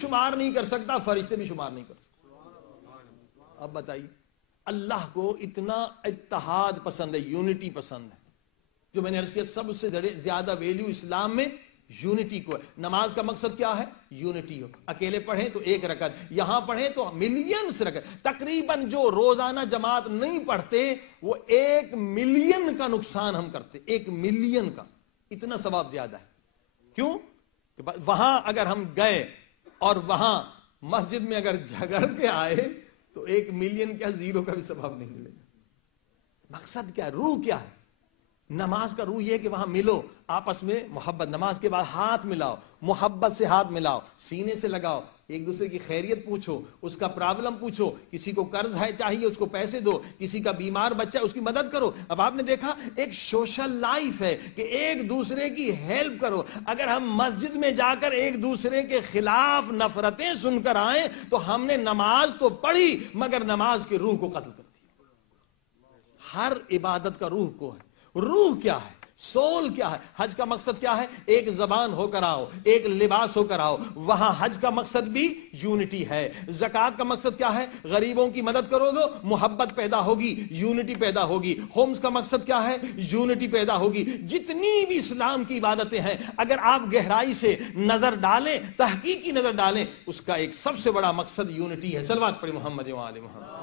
شمار نہیں کر سکتا، فرشتے بھی شمار نہیں کر سکتے۔ اب بتائیے، اللہ کو اتنا اتحاد پسند ہے، یونٹی پسند ہے، جو میں نے عرض کیا سب سے زیادہ ویلیو اسلام میں یونٹی کو ہے۔ نماز کا مقصد کیا ہے؟ یونٹی ہو۔ اکیلے پڑھیں تو ایک رکعت، یہاں پڑھیں تو ملینز رکعت۔ تقریباً جو روزانہ جماعت نہیں پڑھتے وہ 1 ملین کا نقصان ہم کرتے، 1 ملین کا، اتنا ثواب زیادہ ہے۔ کیوں؟ کہ وہاں اگر ہم گئے اور وہاں مسجد میں اگر جھگڑ کے آئے تو 1 ملین کیا، 0 کا بھی ثواب نہیں ملے گا۔ مقصد کیا ہے؟ روح کیا ہے؟ نماز کا روح یہ کہ وہاں ملو، آپس میں محبت، نماز کے بعد ہاتھ ملاؤ، محبت سے ہاتھ ملاؤ، سینے سے لگاؤ، ایک دوسرے کی خیریت پوچھو، اس کا پرابلم پوچھو، کسی کو قرض ہے چاہیے اس کو پیسے دو، کسی کا بیمار بچہ اس کی مدد کرو۔ اب آپ نے دیکھا ایک سوشل لائف ہے کہ ایک دوسرے کی ہیلپ کرو۔ اگر ہم مسجد میں جا کر ایک دوسرے کے خلاف نفرتیں سن کر آئیں تو ہم نے نماز تو پڑھی مگر نماز کے روح کو قتل کر دیا۔ ہر عبادت کا روح کو ہے۔ روح کیا ہے؟ سول کیا ہے؟ حج کا مقصد کیا ہے؟ ایک زبان ہو کر آؤ، ایک لباس ہو کر آؤ۔ وہاں حج کا مقصد بھی یونٹی ہے۔ زکوٰۃ کا مقصد کیا ہے؟ غریبوں کی مدد کرو گے، محبت پیدا ہوگی، یونٹی پیدا ہوگی۔ خمس کا مقصد کیا ہے؟ یونٹی پیدا ہوگی۔ جتنی بھی اسلام کی عبادتیں ہیں اگر آپ گہرائی سے نظر ڈالیں، تحقیقی نظر ڈالیں، اس کا ایک سب سے بڑا مقصد یونٹی ہے۔ صلوات پڑھیں محمد و آل محمد۔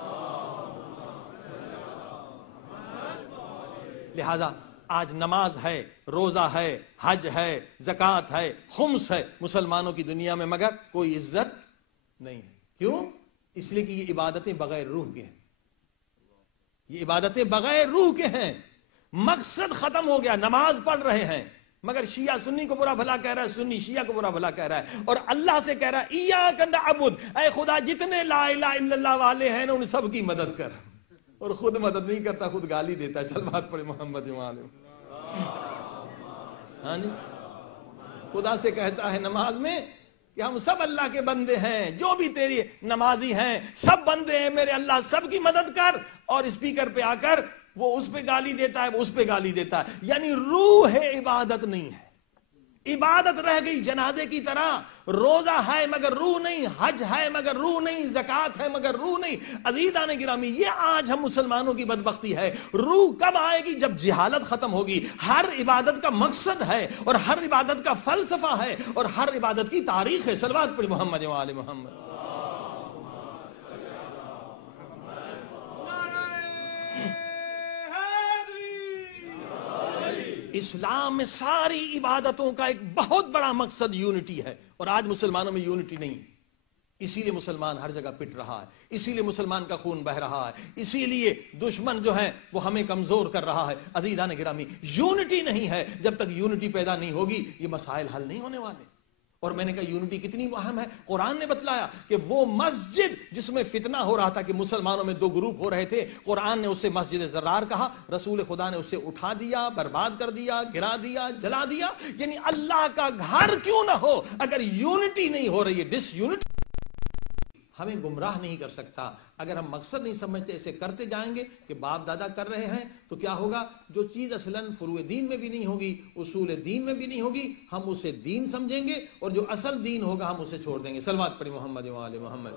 لہذا آج نماز ہے، روزہ ہے، حج ہے، زکوٰۃ ہے، خمس ہے، مسلمانوں کی دنیا میں مگر کوئی عزت نہیں ہے۔ کیوں؟ اس لیے کہ یہ عبادتیں بغیر روح کے ہیں، یہ عبادتیں بغیر روح کے ہیں۔ مقصد ختم ہو گیا، نماز پڑھ رہے ہیں مگر شیعہ سنی کو برا بھلا کہہ رہا ہے، سنی شیعہ کو برا بھلا کہہ رہا ہے، اور اللہ سے کہہ رہا ہے ایاک نعبد، اے خدا جتنے لا الہ الا اللہ والے ہیں نا ان سب کی مدد کر، اور خود مدد نہیں کرتا، خود گالی دیتا ہے۔ صلوات پڑھے محمد و آل محمد۔ ہاں جی، خدا سے کہتا ہے نماز میں کہ ہم سب اللہ کے بندے ہیں، جو بھی تیری نمازی ہیں سب بندے ہیں میرے، اللہ سب کی مدد کر، اور اسپیکر پہ آ کر وہ اس پہ گالی دیتا ہے، وہ اس پہ گالی دیتا ہے۔ یعنی روح ہے، عبادت نہیں ہے۔ عبادت رہ گئی جنازے کی طرح، روزہ ہے مگر روح نہیں، حج ہے مگر روح نہیں، زکوٰۃ ہے مگر روح نہیں۔ عزیزان گرامی، یہ آج ہم مسلمانوں کی بدبختی ہے۔ روح کب آئے گی؟ جب جہالت ختم ہوگی۔ ہر عبادت کا مقصد ہے اور ہر عبادت کا فلسفہ ہے اور ہر عبادت کی تاریخ ہے۔ صلوات پڑھ محمد و آل محمد۔ اسلام میں ساری عبادتوں کا ایک بہت بڑا مقصد یونٹی ہے، اور آج مسلمانوں میں یونٹی نہیں ہے۔ اسی لیے مسلمان ہر جگہ پٹ رہا ہے، اسی لیے مسلمان کا خون بہ رہا ہے، اسی لیے دشمن جو ہے وہ ہمیں کمزور کر رہا ہے۔ عزیزان گرامی، یونٹی نہیں ہے، جب تک یونٹی پیدا نہیں ہوگی یہ مسائل حل نہیں ہونے والے۔ اور میں نے کہا یونٹی کتنی اہم ہے، قرآن نے بتلایا کہ وہ مسجد جس میں فتنہ ہو رہا تھا کہ مسلمانوں میں 2 گروپ ہو رہے تھے، قرآن نے اسے مسجد زرار کہا، رسول خدا نے اسے اٹھا دیا، برباد کر دیا، گرا دیا، جلا دیا۔ یعنی اللہ کا گھر کیوں نہ ہو اگر یونٹی نہیں ہو رہی ہے، ڈس یونٹی ہمیں گمراہ نہیں کر سکتا۔ اگر ہم مقصد نہیں سمجھتے، اسے کرتے جائیں گے کہ باپ دادا کر رہے ہیں تو کیا ہوگا؟ جو چیز اصلاً فروع دین میں بھی نہیں ہوگی، اصول دین میں بھی نہیں ہوگی، ہم اسے دین سمجھیں گے، اور جو اصل دین ہوگا ہم اسے چھوڑ دیں گے۔ صلوات پڑھی محمد و آل محمد۔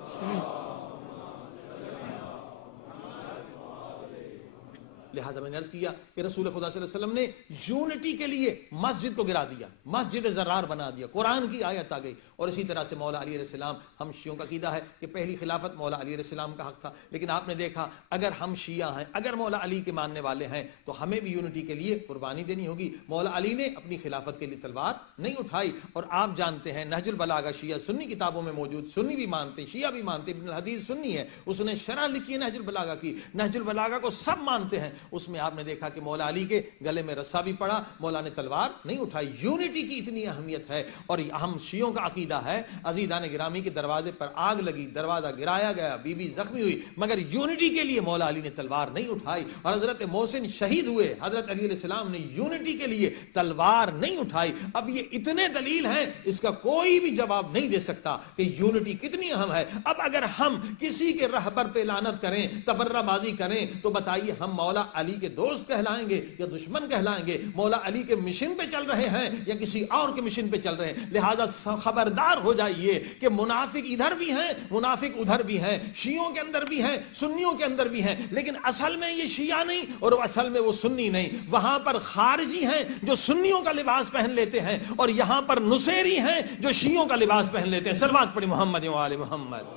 لہذا میں نے عرض کیا کہ رسول خدا صلی اللہ علیہ وسلم نے یونٹی کے لیے مسجد کو گرا دیا، مسجد زرار بنا دیا، قرآن کی آیت آ گئی۔ اور اسی طرح سے مولا علی علیہ السلام، ہم شیعوں کا عقیدہ ہے کہ پہلی خلافت مولا علی علیہ السلام کا حق تھا، لیکن آپ نے دیکھا اگر ہم شیعہ ہیں، اگر مولا علی کے ماننے والے ہیں تو ہمیں بھی یونٹی کے لیے قربانی دینی ہوگی۔ مولا علی نے اپنی خلافت کے لیے تلوار نہیں اٹھائی، اور آپ جانتے ہیں نہج البلاغہ شیعہ سنی کتابوں میں موجود، سنی بھی مانتے، شیعہ بھی مانتے، ابن الحدیث سنی ہے، اس نے شرح لکھی ہے نہج البلاغہ کی، نہج البلاغہ کو سب مانتے ہیں۔ اس میں آپ نے دیکھا کہ مولا علی کے گلے میں رسا بھی پڑا، مولا نے تلوار نہیں اٹھائی۔ یونٹی کی اتنی اہمیت ہے، اور ہم شیعوں کا عقیدہ ہے عزیزان گرامی کے دروازے پر آگ لگی، دروازہ گرایا گیا، بی بی زخمی ہوئی، مگر یونٹی کے لیے مولا علی نے تلوار نہیں اٹھائی، اور حضرت محسن شہید ہوئے، حضرت علی علیہ السلام نے یونٹی کے لیے تلوار نہیں اٹھائی۔ اب یہ اتنے دلیل ہیں، اس کا کوئی بھی جواب نہیں دے سکتا کہ یونٹی کتنی اہم ہے۔ اب اگر ہم کسی کے رہبر پہ لعنت کریں، تبرہ بازی کریں، تو بتائیے ہم مولا علی کے دوست کہلائیں گے یا دشمن کہلائیں گے، مولا علی کے مشن پہ چل رہے ہیں یا کسی اور کے مشن پہ چل رہے ہیں. لہذا خبردار ہو جائیے کہ منافق ادھر بھی ہیں، منافق ادھر بھی ہیں، شیعوں کے اندر بھی ہیں، سنیوں کے اندر بھی ہیں، لیکن اصل میں یہ شیعہ نہیں اور اصل میں وہ سنی نہیں. وہاں پر خارجی ہیں جو سنیوں کا لباس پہن لیتے ہیں، اور یہاں پر نصیری ہیں جو شیعوں کا لباس پہن لیتے ہیں. صلوات پڑھی محمد و آل محمد.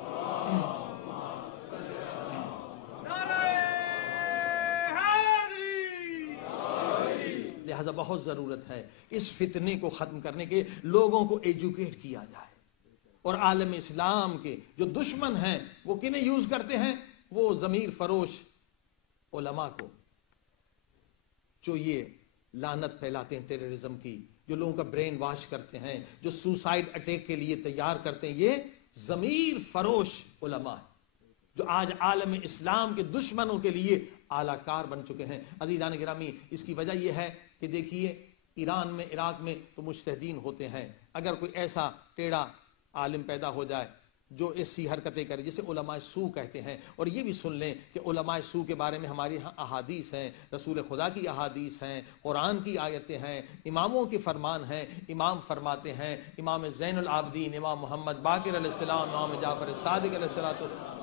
لہذا بہت ضرورت ہے اس فتنے کو ختم کرنے کے، لوگوں کو ایجوکیٹ کیا جائے. اور عالم اسلام کے جو دشمن ہیں وہ کنہیں یوز کرتے ہیں؟ وہ ضمیر فروش علماء کو، جو یہ لعنت پھیلاتے ہیں ٹیررزم کی، جو لوگوں کا برین واش کرتے ہیں، جو سوسائیڈ اٹیک کے لیے تیار کرتے ہیں. یہ ضمیر فروش علماء ہیں جو آج عالم اسلام کے دشمنوں کے لیے اعلی کار بن چکے ہیں. عزیزان گرامی، اس کی وجہ یہ ہے کہ دیکھیے ایران میں، عراق میں تو مجتہدین ہوتے ہیں. اگر کوئی ایسا ٹیڑھا عالم پیدا ہو جائے جو ایسی حرکتیں کرے جسے علماء سو کہتے ہیں، اور یہ بھی سن لیں کہ علماء سو کے بارے میں ہماری یہاں احادیث ہیں، رسول خدا کی احادیث ہیں، قرآن کی آیتیں ہیں، اماموں کے فرمان ہیں. امام فرماتے ہیں، امام زین العابدین امام محمد باقر علیہ السلام، امام جعفر صادق علیہ السلام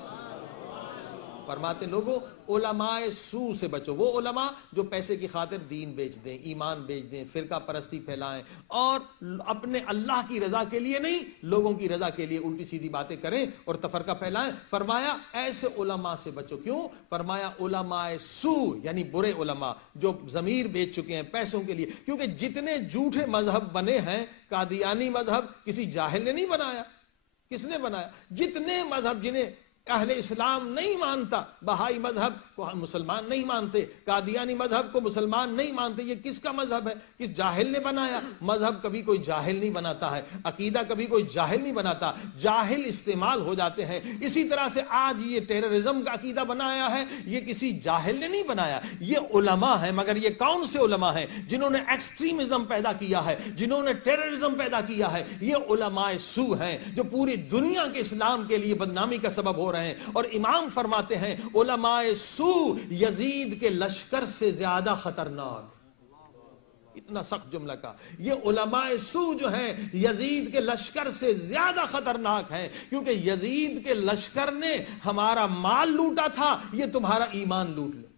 فرماتے لوگوں علماء سو سے بچو. وہ علماء جو پیسے کی خاطر دین بیچ دیں، ایمان بیچ دیں، فرقہ پرستی پھیلائیں اور اپنے اللہ کی رضا کے لیے نہیں، لوگوں کی رضا کے لیے الٹی سیدھی باتیں کریں اور تفرقہ پھیلائیں. فرمایا ایسے علماء سے بچو. کیوں؟ فرمایا علماء سو یعنی برے علماء جو ضمیر بیچ چکے ہیں پیسوں کے لیے. کیونکہ جتنے جھوٹے مذہب بنے ہیں، قادیانی مذہب کسی جاہل نے نہیں بنایا. کس نے بنایا؟ جتنے مذہب جنہیں اہل اسلام نہیں مانتا، بہائی مذہب کو مسلمان نہیں مانتے، قادیانی مذہب کو مسلمان نہیں مانتے، یہ کس کا مذہب ہے؟ کس جاہل نے بنایا؟ مذہب کبھی کوئی جاہل نہیں بناتا ہے، عقیدہ کبھی کوئی جاہل نہیں بناتا، جاہل استعمال ہو جاتے ہیں. اسی طرح سے آج یہ ٹیررزم کا عقیدہ بنایا ہے، یہ کسی جاہل نے نہیں بنایا، یہ علماء ہیں. مگر یہ کون سے علماء ہیں جنہوں نے ایکسٹریمزم پیدا کیا ہے، جنہوں نے ٹیررزم پیدا کیا ہے؟ یہ علماء سو ہیں جو پوری دنیا کے اسلام کے لیے بدنامی کا سبب ہو رہے ہیں. اور امام فرماتے ہیں علماء سو یزید کے لشکر سے زیادہ خطرناک. اتنا سخت جملہ کا. یہ علماء سو جو ہیں یزید کے لشکر سے زیادہ خطرناک ہیں، کیونکہ یزید کے لشکر نے ہمارا مال لوٹا تھا، یہ تمہارا ایمان لوٹ لے.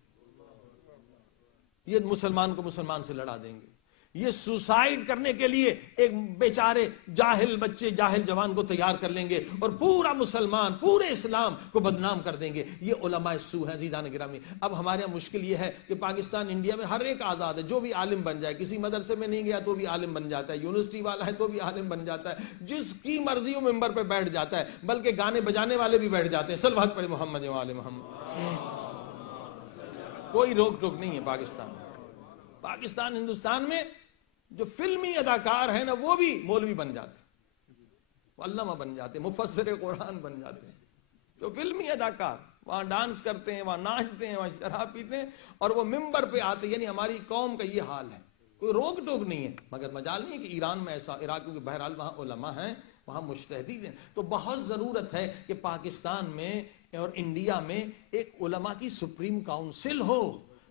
یہ مسلمان کو مسلمان سے لڑا دیں گے. یہ سوسائیڈ کرنے کے لیے ایک بیچارے جاہل بچے، جاہل جوان کو تیار کر لیں گے اور پورا مسلمان، پورے اسلام کو بدنام کر دیں گے. یہ علماء سو ہیں. عزیزان گرامی، اب ہمارے یہاں مشکل یہ ہے کہ پاکستان انڈیا میں ہر ایک آزاد ہے، جو بھی عالم بن جائے. کسی مدرسے میں نہیں گیا تو بھی عالم بن جاتا ہے، یونیورسٹی والا ہے تو بھی عالم بن جاتا ہے، جس کی مرضی وہ ممبر پہ بیٹھ جاتا ہے، بلکہ گانے بجانے والے بھی بیٹھ جاتے ہیں. صلوات پڑھیں محمد و آل محمد. کوئی روک ٹوک نہیں ہے پاکستان میں. پاکستان ہندوستان میں جو فلمی اداکار ہیں نا، وہ بھی مولوی بن جاتے ہیں، وہ علامہ بن جاتے ہیں، مفسر قرآن بن جاتے ہیں. جو فلمی اداکار وہاں ڈانس کرتے ہیں، وہاں ناچتے ہیں، وہاں شراب پیتے ہیں اور وہ ممبر پہ آتے ہیں. یعنی ہماری قوم کا یہ حال ہے. کوئی روک ٹوک نہیں ہے. مگر مجال نہیں ہے کہ ایران میں ایسا، عراق میں بہرحال وہاں علماء ہیں، وہاں مجتہدین ہیں. تو بہت ضرورت ہے کہ پاکستان میں اور انڈیا میں ایک علماء کی سپریم کاؤنسل ہو،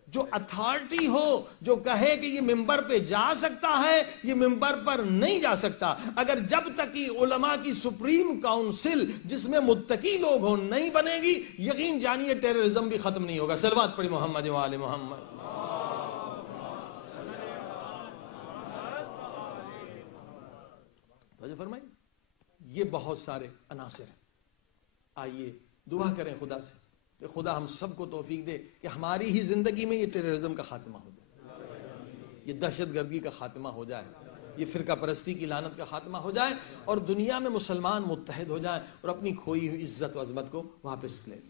جو اتھارٹی ہو، جو کہے کہ یہ ممبر پہ جا سکتا ہے، یہ ممبر پر نہیں جا سکتا. اگر جب تک کہ علماء کی سپریم کاؤنسل جس میں متقی لوگ ہوں نہیں بنے گی، یقین جانیے ٹیررزم بھی ختم نہیں ہوگا. صلوات پڑھی محمد و آل محمد. فرمائیں یہ بہت سارے عناصر ہیں. آئیے دعا کریں خدا سے کہ خدا ہم سب کو توفیق دے کہ ہماری ہی زندگی میں یہ ٹیررزم کا خاتمہ ہو جائے، یہ دہشت گردی کا خاتمہ ہو جائے، یہ فرقہ پرستی کی لعنت کا خاتمہ ہو جائے اور دنیا میں مسلمان متحد ہو جائیں اور اپنی کھوئی ہوئی عزت و عظمت کو واپس لیں.